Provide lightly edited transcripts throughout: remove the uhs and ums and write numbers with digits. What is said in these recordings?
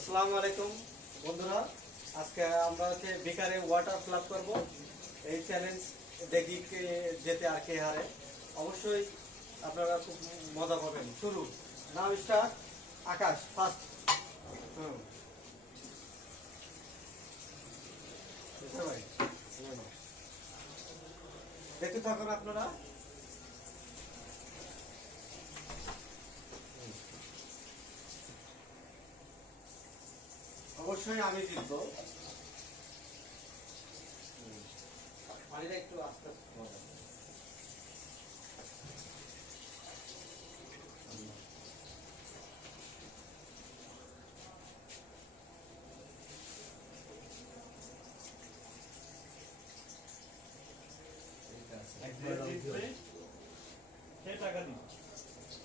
আসসালামু আলাইকুম বন্ধুরা, আজকে আমরা বিকারে ওয়াটার ফ্লাপ করব। এই চ্যালেঞ্জ দেখি কে যেতে আর কে হারে। অবশ্যই আপনারা খুব মজা পাবেন। শুরু, নাম স্টার্ট। আকাশ ফার্স্ট। ভাই দেখতে থাকুন আপনারা। অবশ্যই আমি জিতবো। পানিটা একটু আস্তে আস্তে হবে।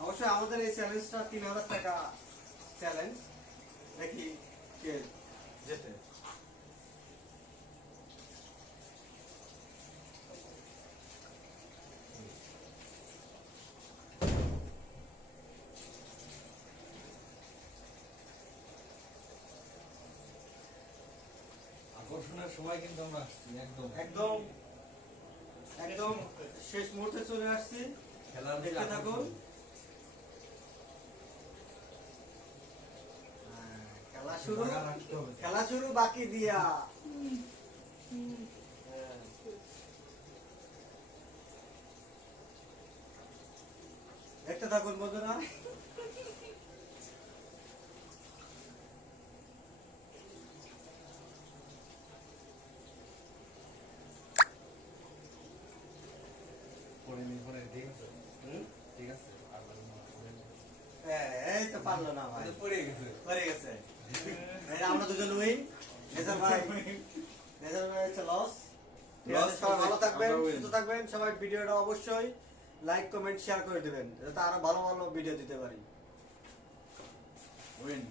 অবশ্যই আমাদের এই চ্যালেঞ্জটা 3000 টাকা চ্যালেঞ্জ। দেখি কে জেতে। আকর্ষণের সময় কিন্তু আমরা আসছি একদম একদম একদম শেষ মুহূর্তে চলে আসছি। খেলার দেখতে থাকুন। খেলা শুরু বাকি দিয়া। দেখতে থাকুন বন্ধুরা। ঠিক আছে এই তো পারলো না ভাই, পড়ে গেছে পড়ে গেছে। আমরা দুজন উইন। নেজার ভাই হচ্ছে লস। সবাই ভালো থাকবেন, সুস্থ থাকবেন। সবাই ভিডিওটা অবশ্যই লাইক কমেন্ট শেয়ার করে দিবেন, যাতে আরো ভালো ভালো ভিডিও দিতে পারি। উইন